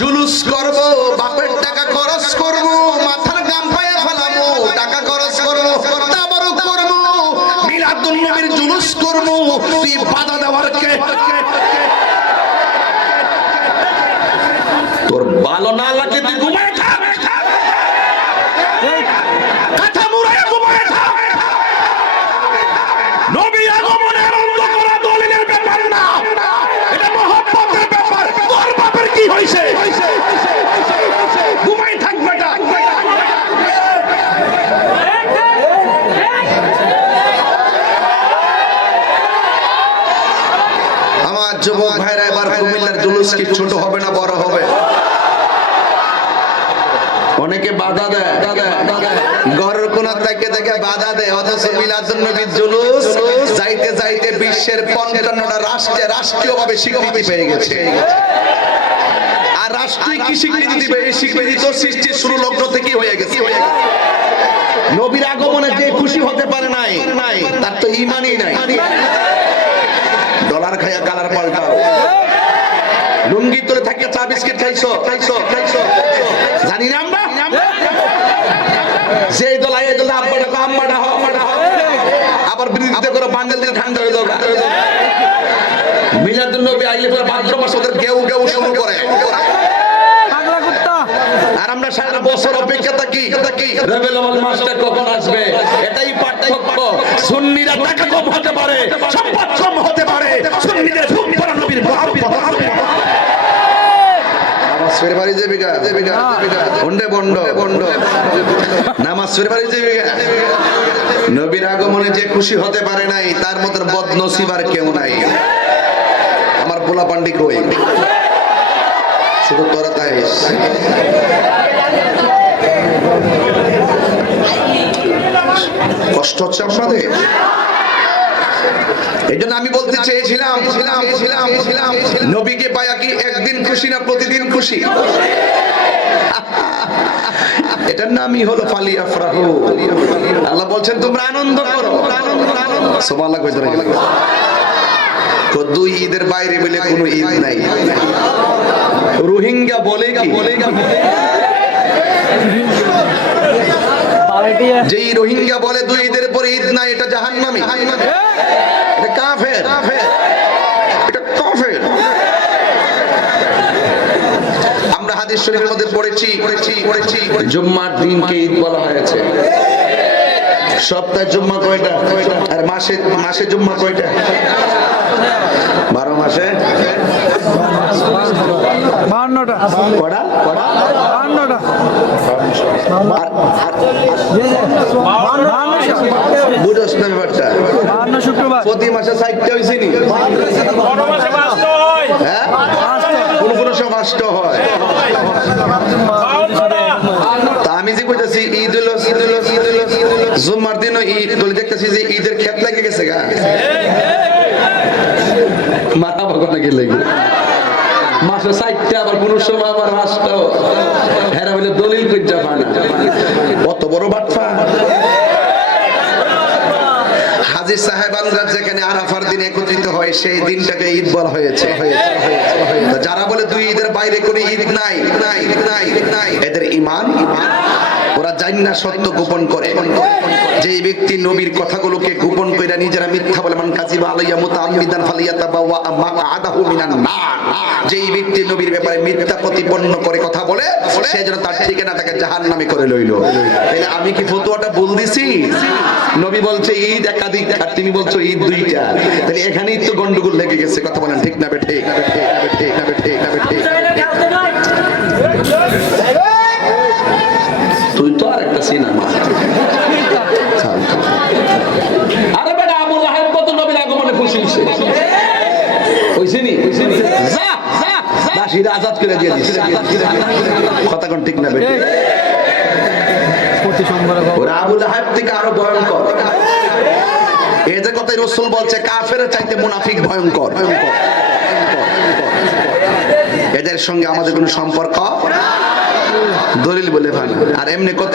জুলুস করব, বাপের টাকা খরচ করব, মাথার গাম পায়ে ফেলাবো, টাকা খরচ করব, তাবারুক করব, মিলাদুন নবীর জুলুস করব, তুই বাধা দেওয়ার কে? তোর ভালো না লাগে তুই ঘুমায় থাক, কথা মুড়ায় ঘুমায় থাক। নবী আগমনের অন্ত করা দলিলের ব্যাপার না, এটা মহব্বতের ব্যাপার। তোর বাপের কি হইছে? ঘুমাই থাক বেটা। আমার যুবক ভাইরা, এবার কুমিল্লার জুলুস কি ছোট হবে না বড় হবে? অনেকে বাধা দেয়, ঘরের কোণা থেকে থেকে বাধা দেয়, অথচ মিলাদুন নবীর জুলুস যাইতে যাইতে বিশ্বের ৫৫টা রাষ্ট্রে রাষ্ট্রীয়ভাবে স্বীকৃতি পেয়ে গেছে। আর রাষ্ট্রীয় কি স্বীকৃতি দিবে? এই স্বীকৃতি তো সৃষ্টির শুরু লগ্ন থেকেই হয়ে গেছে। নবীর আগমনে যে খুশি হতে পারে নাই, তার তো ঈমানই নাই। ডলার খাইয়া কালার পাল্টাও, লুঙ্গি তোরে থাকে চা বিস্কিট খাইছো, জানি না আমরা। যে দল এই দল আব্বাটা আম্মাটা হ, আবার বিরোধিতা করে বাঙাল দিকে ঠান্ডা হয়ে যাবে। মিলাদুন নবী আইলে পরে ভাদ্র মাস ওদের গেউ গেউ শুরু করে, আর আমরা সারা বছর অপেক্ষা থাকি রবিউল আউয়াল মাসটা কখন আসবে। এটাই পার্থক্য। সুন্নিরা টাকা কম হতে পারে, সম্পদ কম হতে পারে, সুন্নিদের সুন্নাত নবীর মহব্বত আছে। নামাজ ফের বাড়ি যাবিগা বন্ডে বন্ড নামাজ ফের বাড়ি যাবিগা। নবীর আগমনে যে খুশি হতে পারে নাই, তার মতো বদনসিব আর কেউ নাই। আমার পোলা পান্ডি কই, শুধু তোরা তাই। কষ্ট হচ্ছে আপনাদের? এই জন্য আমি বলতে চেয়েছিলাম, নবীকে পায়া কি একদিন খুশি না প্রতিদিন খুশি? এটার নামই হলো ফালিয়া ফরাহু। আল্লাহ বলছেন তোমরা আনন্দ করো। সুবহানাল্লাহ কইতে না, দুই ঈদের বাইরে বলে কোনো ঈদ নাই। রোহিঙ্গা বলে কি? যেই রোহিঙ্গা বলে দুই ঈদের পরে ঈদ নাই, এটা জাহান্নামী, এটা কাফের, এটা কাফের। আমরা হাদিস শরীফের মধ্যে পড়েছি জুম্মার দিনকে ঈদ বলা হয়েছে। সপ্তাহে জুম্মা কয়টা? আর মাসে জুম্মা কয়টা? 12 মাসে 52টা। কটা? 52টা। বুঝছ না ব্যাপারটা? 52 শুক্রবার। প্রতি মাসে 4টা হইছে নি? হ্যাঁ, কোন সময় 5টা হয়। তা আমি যে কইতাছি ঈদ হলো জুম্মার দিনও ঈদ বলে, দেখতেছি যে ঈদের ক্ষেত লাগে গেছে গা। মাথা ভাগনা গেলে মাসে 4টা, আবার কোন সময় আবার 5টা। হেরা বলে দলিল কইটা পানা, কত বড় বাটফা। হাজী সাহেবানরা যেখানে আরাফার দিন একত্রিত হয়, সেই দিনটাকে ঈদ বলা হয়েছে। যারা বলে দুই ঈদের বাইরে কোনো ঈদ নাই, এদের ঈমান, ওরা জান্নাত সত্য গোপন করে। যে ব্যক্তি নবীর কথাগুলোকে গোপন কইরা নিজেরা মিথ্যা বলে, মান কাযিবা আলাইয়া মুতাআম্মিদান ফালিয়াতাবাওয়া মাকআদাহু মিনান নার। যেই ব্যক্তি নবীর ব্যাপারে মিথ্যা প্রতিপন্ন করে কথা বলে, সে যেন তার ঠিকানাটাকে জাহান্নামে করে লইল। তাহলে আমি কি ফতোয়াটা ভুল দিছি? নবী বলছে ঈদ একাধিক, আর তুমি বলছো ঈদ 2টা। তাহলে এখানেই তো গন্ডগোল লেগে গেছে। কথা বলেন ঠিক না বেঠে? তুই তো আর একটা সিনেমা। আরে বেটা, আবু লাহাব কত নবীর আগমনে খুশি হইছে, হইছেনি? যা দাসীরা আজাদ করে দিয়ে দিছে। কথা কোন ঠিক না বেটে? ওরা আবু লাহাব থেকে আরো ভয়ঙ্কর। এই যে কথাই রাসূল বলছে, কাফেরের চাইতে মুনাফিক ভয়ঙ্কর। এদের সঙ্গে আমাদের কোনো সম্পর্ক দলিল বলে ফানা। আর এমনি কত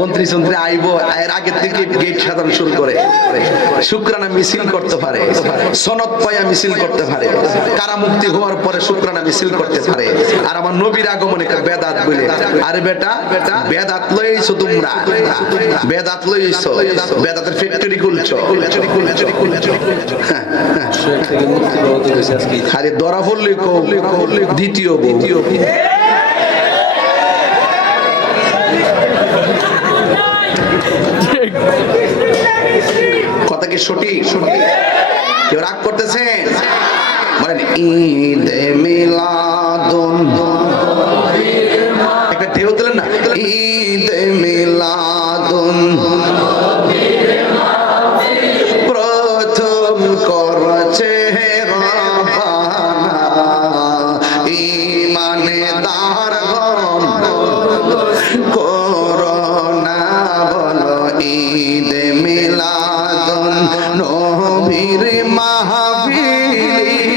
মন্ত্রী সন্ত্রী আইবো, এর আগে থেকে গেট সাজানো শুরু করে, শুকরানা মিছিল করতে পারে, সনদ পায়া মিছিল করতে পারে, কারামুক্তি হওয়ার পরে শুকরানা মিছিল করতে পারে। আর আমার নবীর আগমনে বেদাত বলে, আরে বেটা বেদাত লইছো তোমরা, বেদাত লইছো, বেদাতের ফ্যাক্টরি খুলছো। খালি ধরা পড়লে দ্বিতীয় কথা কি সঠিক? কেউ রাগ করতেছেন? বলেন ঈদে মিলাদুন, একটা ঢেউ দিলেন না, ঈদে মিলাদুন প্রথম করছে ইমানে দারগণ করোনা বলো ঈদে মিলাদুন নবীর মাহফিল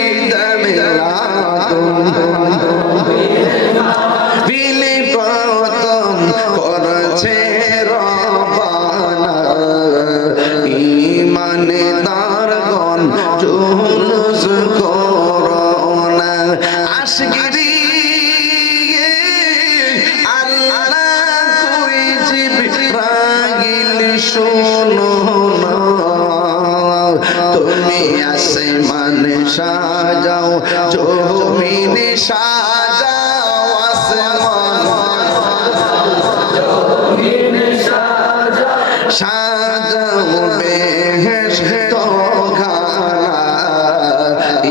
ঈদে মিলাদুন বিলি প্রথম করছে রবানা ইমানে দারগণ জুলুস করোনা আশগিরি শোনো না তুমি আসমানে সাজাও জমিনে সাজাও আসমান সাজাও বেহেশত খানা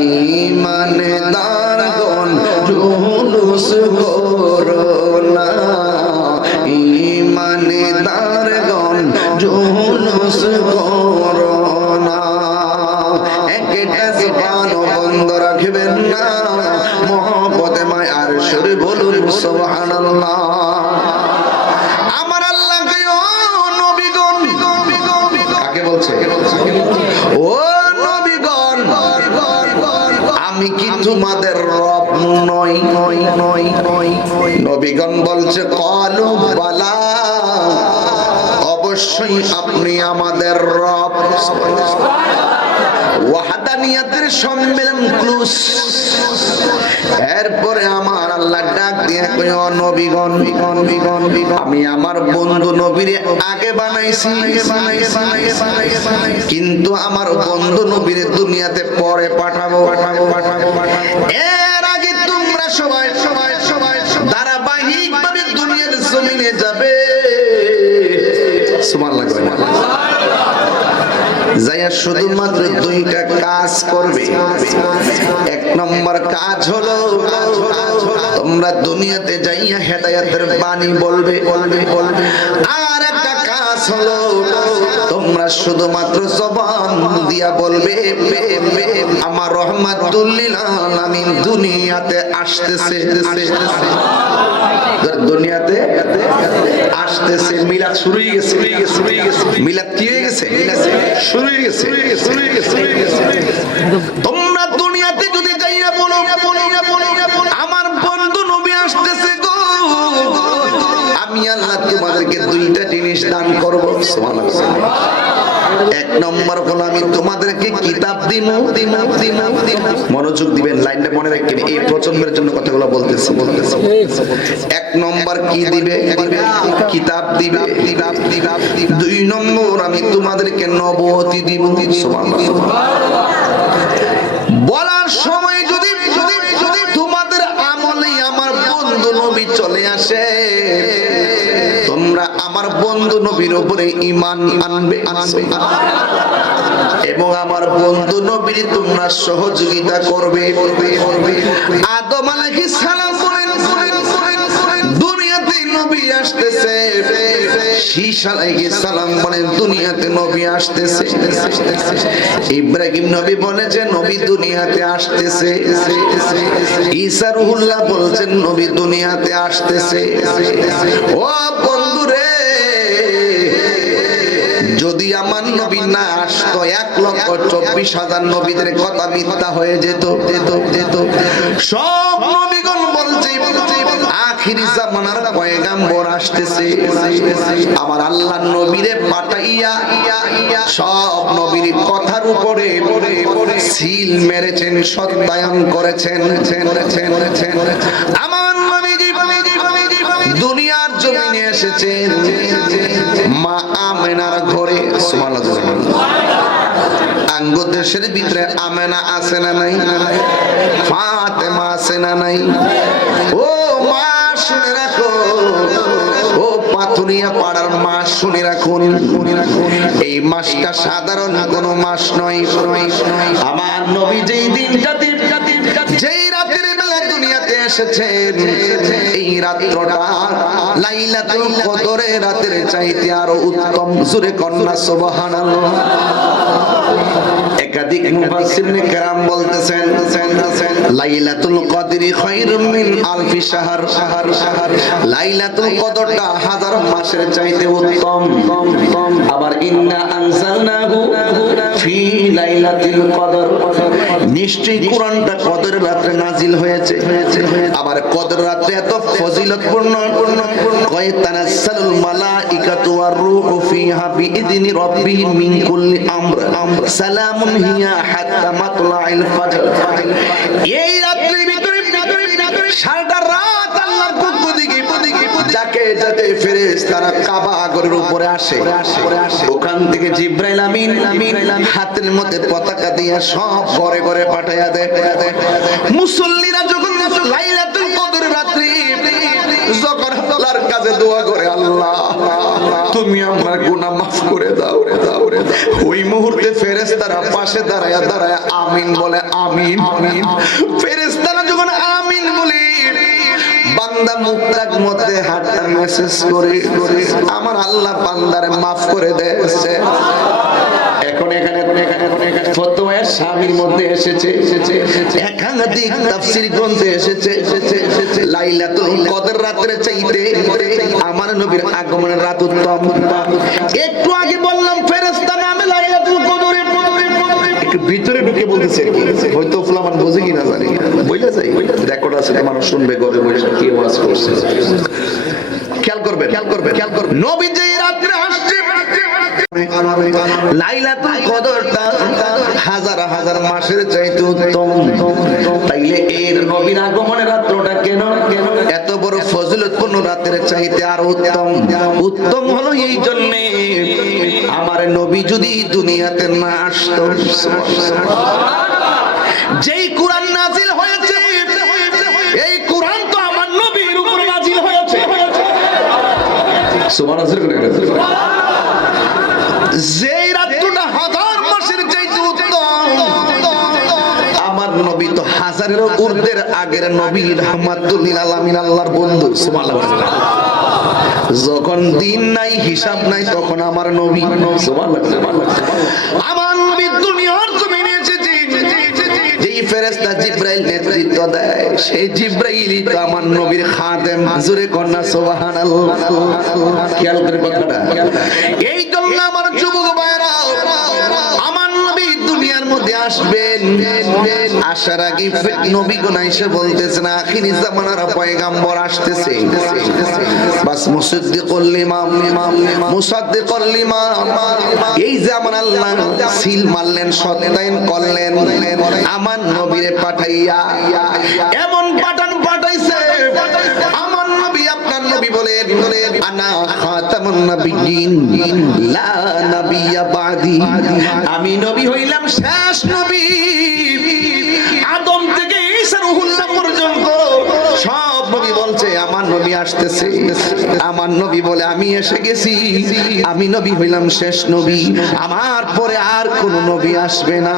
ইমানে দারগণ জুলুস করোনা ইমানে দারগণ জুলুস করোনা একটা জবান বন্ধ রাখবেন না মহব্বতে মায়ার সুরে বলুন সুবহানাল্লাহ। আমার আল্লাহ ও নবীগণ, কাকে বলছে? ও নবীগণ আমি কি তোমাদের রব নই? নবীগণ বলছে ক্বালু বালা, অবশ্যই আপনি আমাদের রব। ওয়াহদানিয়াতের সম্মেলন ক্লুস। এরপরে আমার আল্লাহ ডাক দিয়ে কই ও নবীগণ আমি আমার বন্ধু নবীরে আগে বানাইছি, কিন্তু আমার বন্ধু নবীরে দুনিয়াতে পরে পাঠাবো। এর আগে তোমরা সবাই ধারাবাহিকভাবে দুনিয়ার জমিনে যাবে। সুবহানাল্লাহ। যাইয়া শুধুমাত্র দুইটা কাজ করবে। এক নম্বর কাজ হলো তোমরা দুনিয়াতে যাইয়া হেদায়েতের বাণী বলবে। আর একটা কাজ হলো তোমরা শুধুমাত্র জবান দিয়া বলবে আমার রহমাতুল লিল আলামিন দুনিয়াতে আসতেছে। দুনিয়াতে আসতেছে, মিলাদ শুরু হয়ে গেছে। মিলাদ কি হয়ে গেছে? শুরু হয়ে গেছে। তোমরা দুনিয়াতে যদি যাইয়া বলো আমার বন্ধু নবী আসতেছে গো, আমি আল্লাহ তোমাদেরকে দুইটা জিনিস দান করব। সুবহানাল্লাহ। এক নম্বর হলো আমি তোমাদেরকে কিতাব দিব। মনোযোগ দিবেন, লাইনটা মনে রাখবেন, এই প্রজন্মের জন্য কথাগুলো বলতেছি। এক নম্বর কি দিবে? কিতাব দিবে। দুই নম্বর আমি তোমাদেরকে নবুয়তি দিব। সুবহানাল্লাহ। বলার সময় যদি তোমাদের আমলে আমার বন্ধু নবী চলে আসে, তোমরা আমার বন্ধু নবীর উপরে ঈমান আনবে এবং আমার বন্ধু নবীর তোমরা সহযোগিতা করবে। আদম আলাইহিস সালাম বলেন দুনিয়াতে নবী আসতেছে, শীশ আলাইহিস সালাম বলেন দুনিয়াতে নবী আসতেছে, ইব্রাহিম নবী বলে যে নবী দুনিয়াতে আসতেছে, ঈসা রুহুল্লাহ বলছেন নবী দুনিয়াতে আসতেছে। ও বন্ধুরে, যদি আমার নবী না আসতো 1,24,000 নবীদের কথা মিথ্যা হয়ে যেত। সব নবীগণ বলছে আখিরি জামানার পয়গাম্বর আসতেছে, আমার আল্লাহর নবীরে পাঠাইয়া সব নবীর কথার উপরে সিল মেরেছেন, সত্যায়ন করেছেন। আমার নবীজি দুনিয়ার জমিনে এসেছেন মা আমেনার ঘরে। সুবহানাল্লাহ। আঙ্গ দেশের ভিতরে আমেনা আছে না নাই? ফাতেমা আছে না নাই? ও মা শুনে রাখো, ও পাথুরিয়া পাড়ার মা শুনে রাখুন, এই মাসটা সাধারণ কোনো মাস নয়। আমার নবী যেই দিনটাতে যেই রাতের বেলা দুনিয়াতে এসেছেন, এই রাত্রটা লাইলাতুল কদরের রাতের চাইতে আরো উত্তম। জোরে কন্যা সুবহানাল্লাহ। একাধিক মুফাসসিরিনে কেরাম বলতেছেন লাইলাতুল কদরি খায়রুম মিন আলফি শাহর। লাইলাতুল কদরটা হাজার মাসের চাইতে উত্তম। আবার ইন্না আনজালনাহু ফি লাইলাতুল কদর, নিশ্চয়ই কোরআনটা কদর রাতে নাজিল হয়েছে। আবার কদর রাতে এত ফজিলতপূর্ণ, কয় তানাজ্জালুল মালাইকাতু ওয়ার রূহু ফিহা বিইذনি রাব্বিহিম মিন কুল্লি আমর সালামুন হিয়া হাত্তা মাতলাইল ফজর। এই রাত্রির ভিতরে সারাটা রাত আল্লাহর পক্ষ থেকে যাকে যাকে ফেরেশতারা কাবা ঘরের উপরে আসে, ওখান থেকে জিবরাইল আমিন হাতের মধ্যে পতাকা দিয়ে সব ঘরে ঘরে পাঠায়া দেয়। মুসল্লিরা যখন লাইলাতুল কদর রাত্রি যখন আল্লাহর কাছে দোয়া করে, আল্লাহ তুমি আমার গুনাহ মাফ করে দাও, ওই মুহূর্তে ফেরেশতারা পাশে দাঁড়ায়া দাঁড়ায়া আমিন বলে। আমিন। ফেরেশতারা যখন আমিন বলে, বান্দা মুক্তার মধ্যে হাতটা মেসেজ করে আমার আল্লাহ বান্দারে মাফ করে দেছে। এখন এখানে ফতোয়া স্বামীর মধ্যে এসেছে, একাধিক তাফসীর গ্রন্থে এসেছে লাইলাতুল কদর রাতের চাইতে আমার নবীর আগমনের রাত উত্তম। একটু আগে বললাম ফেরেশতা নামে লাইলাতুল কদরে একটু ভিতরে ঢুকে বলতেছে, হয়তো ফুলামান বোঝে কিনা জানি, বইলা যাই রেকর্ড আছে, মানুষ শুনবে ঘরে বসে কি ওয়াজ করছে। খেয়াল করবেন নবী যে রাতে আসছে লাইলাতুল কদরটা হাজার হাজার মাসের চাইতে উত্তম। তাইলে এর নবীর আগমনের রাতটা কেন এত বড় ফজিলতপূর্ণ রাতের চাইতে আর উত্তম হলো এই জন্য, আমার নবী যদি দুনিয়াতে না আসতো, যেই কোরআন নাজিল হয়েছে এই কোরআন তো আমার নবীর উপরে নাজিল হয়েছে। সুবহানাল্লাহ। যেই রাতটা হাজার মাসের চাইতে উত্তম, আমার নবী তো হাজারেরও ঊর্ধ্বের আগের নবী, রাহমাতুল লিল আলামিন, আল্লাহর বন্ধু। সুবহানাল্লাহ। যখন দিন নাই হিসাব নাই তখন আমার নবী। সুবহানাল্লাহ। আমার নবী দুনিয়ার জমিনে এসেছে, যেই ফেরেশতা জিবরাইল নেতৃত্ব দেয় সেই জিবরাইলই তো আমার নবীর খাদেম। জোরে কন্যা সুবহানাল্লাহ। খেয়াল করে কথাটা। এই জন্য আমার যুবক ভাইরা, আমার নবী দুনিয়ার মধ্যে আসবেন, আসার আগে নবীগণ এসে বলতেছেন আখিরি জামানার পয়গাম্বর আসতেছে। বাস মুসাদ্দিকুল লিমা, এই যে আমার আল্লাহ সিল মারলেন, সত্যায়ন করলেন, আমার নবীরে পাঠাইয়া এমন পাঠাইছে। আমার নবী, আপনার নবী বলেন আনা খাতামুন নাবিয়্যিন লা নাবিয়্যা বাদি, আমি নবী হইলাম শেষ নবী। আদম থেকে ঈসা রূহুল্লাহ পর্যন্ত সব নবী বলছে আমার নবী আসতেছে। আমার নবী বলে আমি এসে গেছি, আমি নবী হইলাম শেষ নবী, আমার পরে আর কোন নবী আসবে না।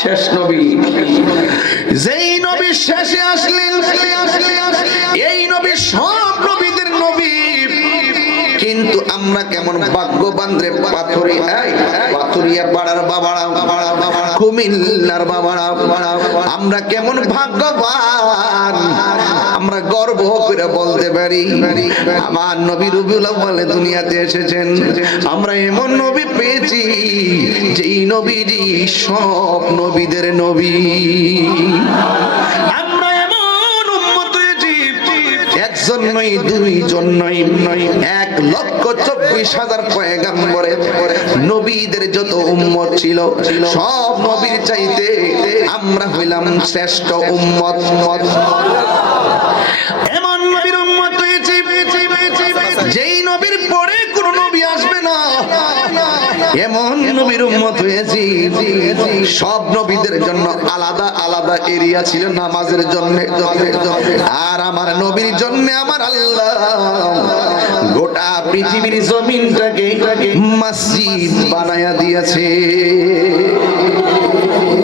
শেষ নবী, যেই নবী শেষে আসলেন এই নবী সব নবীদের নবী। কিন্তু আমরা কেমন ভাগ্যবান রে পাথুরিয়া পাড়ার বাবারা, কুমিল্লার বাবারা, আমরা কেমন ভাগ্যবান, আমরা গর্ব করে বলতে পারি আমার নবী রবিউল আউয়ালে দুনিয়াতে এসেছেন। আমরা এমন নবী পেয়েছি যেই নবীজি সব নবীদের নবী। আমরা এমন নয়, দুইজন নয়, 1,24,000 পয়গম্বরের নবীদের যত উম্মত ছিল, সব নবীর চাইতে আমরা হইলাম শ্রেষ্ঠ উম্মত। এমন নবীর উম্মত হয়েছে যেই নবীর পরে কোন নবী আসবে না, এমন নবীর উম্মত হয়েছি সব নবীদের জন্য আলাদা আলাদা এরিয়া ছিল নামাজের জন্য, আর আমার নবীর জন্য আমার আল্লাহ গোটা পৃথিবীর জমিনটাকে মসজিদ বানায়া দিয়েছে।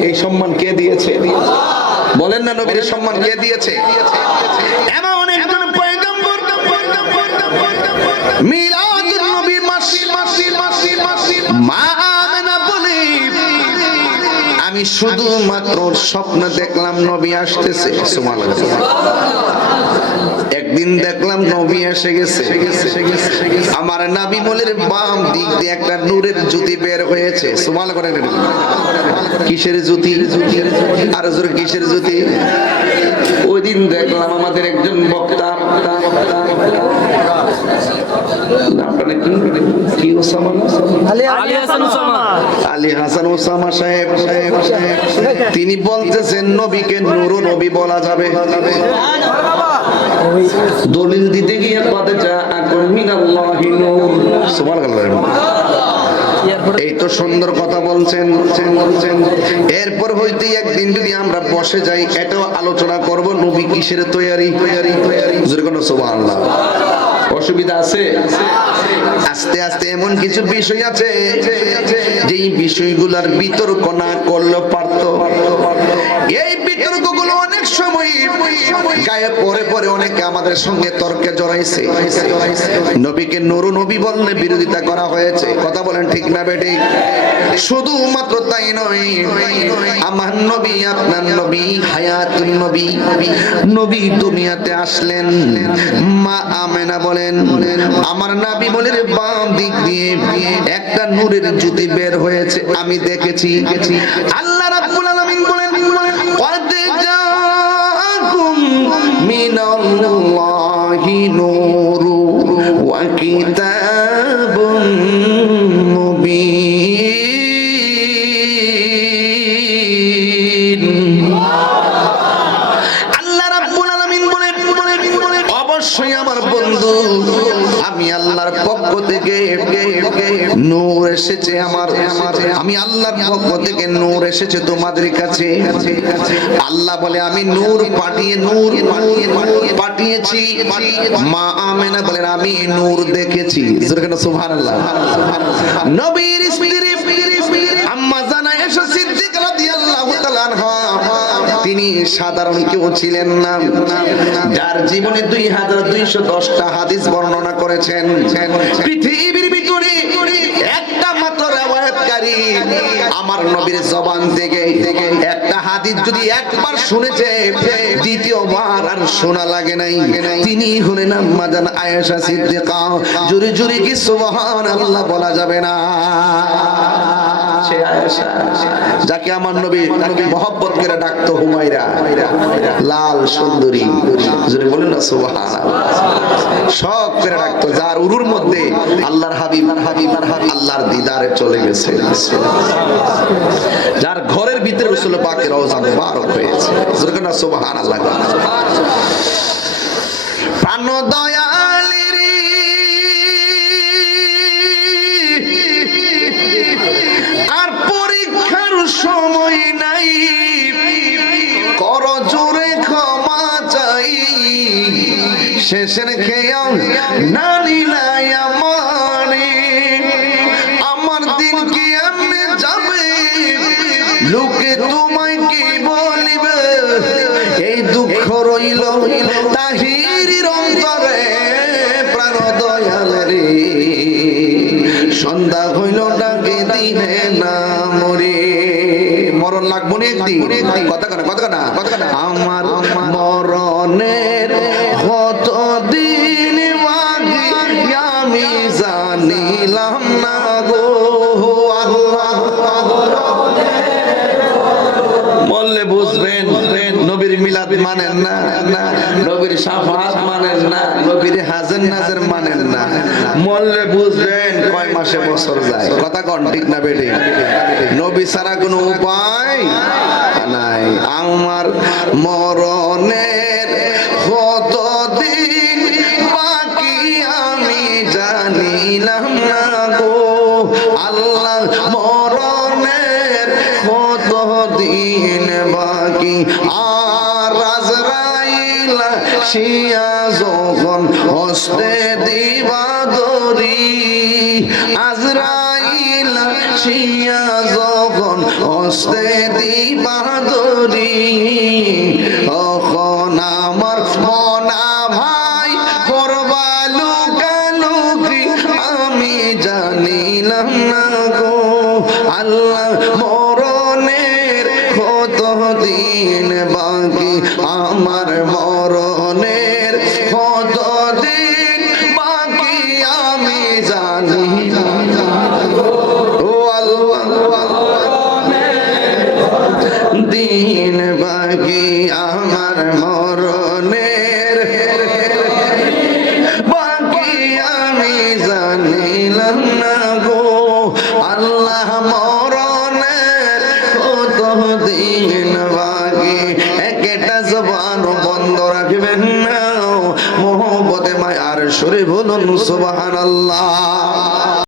এই সম্মান কে দিয়েছে? বলেন না, নবীর সম্মান কে দিয়েছে? এমন একজন পয়গম্বর, মিলাদুন নবী মাস, মা আমেনা বলে আমি শুধুমাত্র স্বপ্ন দেখলাম নবী আসতেছে। সুবহানাল্লাহ। একদিন দেখলাম নবী এসে গেছে, আমার নবী বলের বাম দিক দিয়ে একটা নূরের জ্যোতি বের হয়েছে। সুবহানাল্লাহ করেন। কিসের জ্যোতি? আর জোরে কিসের জ্যোতি? ওই দিন দেখলাম আমাদের একজন বক্তা, আলী হাসান ওসামা সাহেব, তিনি বলতেছেন নবীকে নূর নবী বলা যাবে। দলিল দিতে গিয়ে পাতে যা আকুল মিনাল্লাহি নূর। সুবহানাল্লাহ। এই তো সুন্দর কথা বলছেন। এরপর হইতে একদিন যদি আমরা বসে যাই, এটাও আলোচনা করব নবী কিসের তৈরি। জোরে কোন সুবহানাল্লাহ। অসুবিধা আছে? আস্তে আস্তে এমন কিছু বিষয় আছে যেই বিষয়গুলোর বিতর্ক না করলে পারতো। এই বিতর্কগুলো অনেক সময় গায়ে পরে পরে অনেকে আমাদের সঙ্গে তর্কে জড়াইছে। নবীকে নূর নবী বললে বিরোধিতা করা হয়েছে। কথা বলেন ঠিক না বেঠিক? শুধুমাত্র তাই নয়, আমার নবী আপনার নবী হায়াতুন নবী, নবী দুনিয়াতে আসলেন। মা আমেনা বলেন আমার নবী বলের বাম দিক দিয়ে একটা নূরের জ্যোতি বের হয়েছে, আমি দেখেছি। আল্লাহ রাব্বুল আলামিন বলেন قد جاءكم من الله نور وكتاب مبين। আল্লাহ রাব্বুল আলামিন বলেন অবশ্যই আমার বন্ধু, আমি আল্লাহর পক্ষ থেকে নূর এসেছে, আমি আল্লাহর পক্ষ থেকে নূর এসেছে তোমাদের কাছে। আল্লাহ বলে আমি নূর পাঠিয়েছি। মা আমেনা বলেন আমি নূর দেখেছি। সুবহানাল্লাহ। নবীর স্ত্রী আম্মা জানা আয়েশা সিদ্দিকা রাদিয়াল্লাহু তাআলা আনহা, তিনি সাধারণ কেউ ছিলেন না, যার জীবনে 2210টা হাদিস বর্ণনা করেছেন। পৃথিবীর ভিতরে একটা মাত্র রিওয়ায়াতকারী আমার নবীর জবান থেকে একটা হাদিস যদি একবার শুনেছে, দ্বিতীয়বার আর শোনা লাগে নাই। তিনি হলেন আম্মা জান আয়েশা সিদ্দিকা। জোরে জোরে কি সুবহানাল্লাহ বলা যাবে না? সে আয়েশা যাকে আমার নবী মহব্বত করে ডাকতো হুমায়রা, লাল সুন্দরী। জোরে বলেন না সুবহানাল্লাহ। শখ করে ডাকতো, যার উরুর মধ্যে আল্লাহর হাবিব আল্লাহর দিদারে চলে গেছে, যার ঘরের ভিতরে রাসূল পাকের রওজা মুবারক হয়েছে। জোরে বলেন না সুবহানাল্লাহ। প্রাণ দয়ালের আর পরীক্ষার সময় নাই, কর জোরে ক্ষমা চাই। শেষের খেয়াল না নিলাই আমার দিন কি এমনি যাবে, লোকে তোমায় কি বলিবে। এই দুঃখ রইল তাহিরির অন্তরে, প্রাণ দয়ালের সন্ধ্যা হইল ডাকে দিনে না মরে। মরণ লাগবো না একদিন, কথা না আমার মরণের কত দিন বাকি আমি জানিলাম না গো। মরলে বুঝবেন নবীর মিলাদ মানে না, নবীর শাফাত মানেন না, নবীর হাজের নাজের মানেন না, মরলে বুঝবেন কয় মাসে বছর যায়। কথা কোন ঠিক না বেটি? নবী ছাড়া কোনো উপায় নাই। আমার মরণের কতদিন বাকি আমি জানিলাম না গো আল্লাহ, মরণের কতদিন বাকি। আর আজরাইল শিয়া যখন হস্তে দিবা দরি, আজরাইল শিয়া যখন হস্তে দিবা দরি, তখন আমার মনা ভাই করবা লুকালুকি আমি জানিলাম না গো আল্লাহ, মরণের কতদিন বাকি, আমার মরণের কতদিন বাকি আমি জানিলাম না গো ও আল্লাহ, দিন বাকি আমার মরণের বাকি আমি জানিলাম না গো আল্লাহ, মরণের কতদিন বাকি। একটা জবান বন্ধ রাখবেন না, মোহব্বতে মায়ার সুরে বলুন সুবহানাল্লাহ।